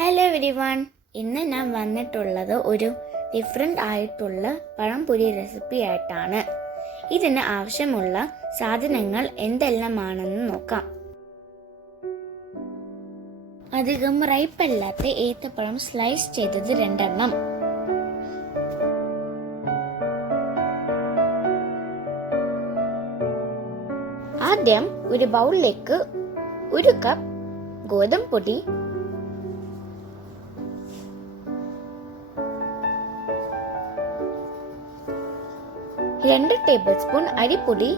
Hello everyone, ഇന്ന് ഞാൻ വന്നിട്ടുള്ളത് ഒരു ഡിഫറെൻ്റ് ആയിട്ടുള്ള പഴംപൊരി റെസിപ്പി ആയിട്ടാണ്. ഇതിന് ആവശ്യമുള്ള സാധനങ്ങൾ എന്തെല്ലാമാണെന്ന് നോക്കാം. അധികം റൈപ്പല്ലാത്ത ഏത്തപ്പഴം സ്ലൈസ് ചെയ്തത് 2 എണ്ണം, ആദ്യം ഒരു ബൗളിലേക്ക് 1 കപ്പ് ഗോതമ്പ് പൊടി, 2 ടേബിൾ സ്പൂൺ അരിപ്പൊടി,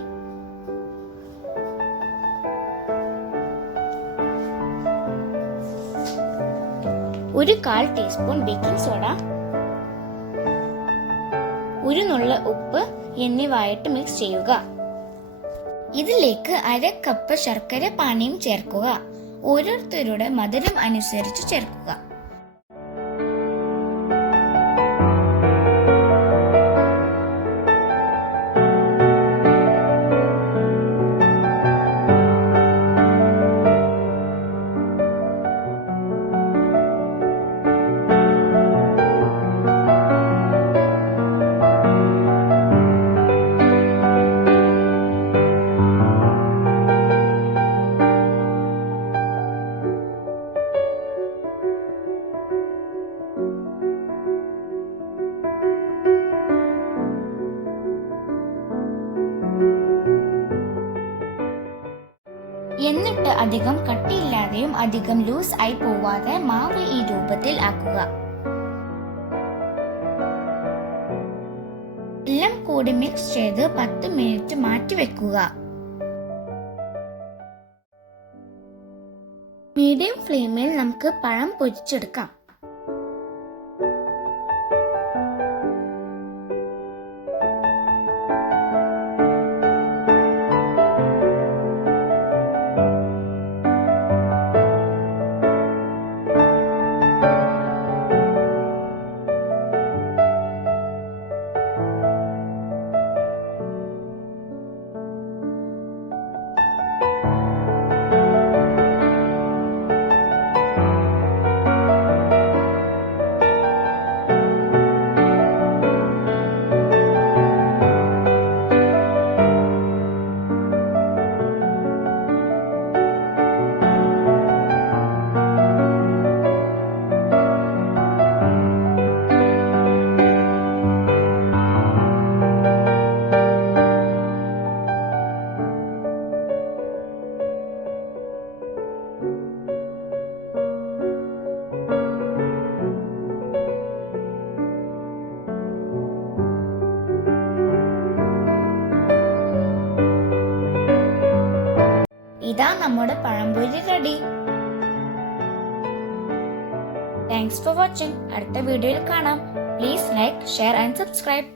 1/4 ടീസ്പൂൺ ബേക്കിംഗ് സോഡ, 1 നുള്ള ഉപ്പ് എന്നിവയായിട്ട് മിക്സ് ചെയ്യുക. ഇതിലേക്ക് 1/2 കപ്പ് ശർക്കര പാനിയും ചേർക്കുക. ഓരോരുത്തരുടെ മധുരം അനുസരിച്ച് ചേർക്കുക. എന്നിട്ട് അധികം കട്ടിയില്ലാതെയും അധികം ലൂസ് ആയി പോവാതെ മാവ് ഈ രൂപത്തിൽ ആക്കുക. എല്ലാം കൂടി മിക്സ് ചെയ്ത് 10 മിനിറ്റ് മാറ്റി വെക്കുക. മീഡിയം ഫ്ലെയിമിൽ നമുക്ക് പഴം പൊരിച്ചെടുക്കാം. ഇതാ നമ്മുടെ പഴംപൊരി റെഡി. Thanks for watching. അടുത്ത വീഡിയോയിൽ കാണാം. Please like, share and subscribe.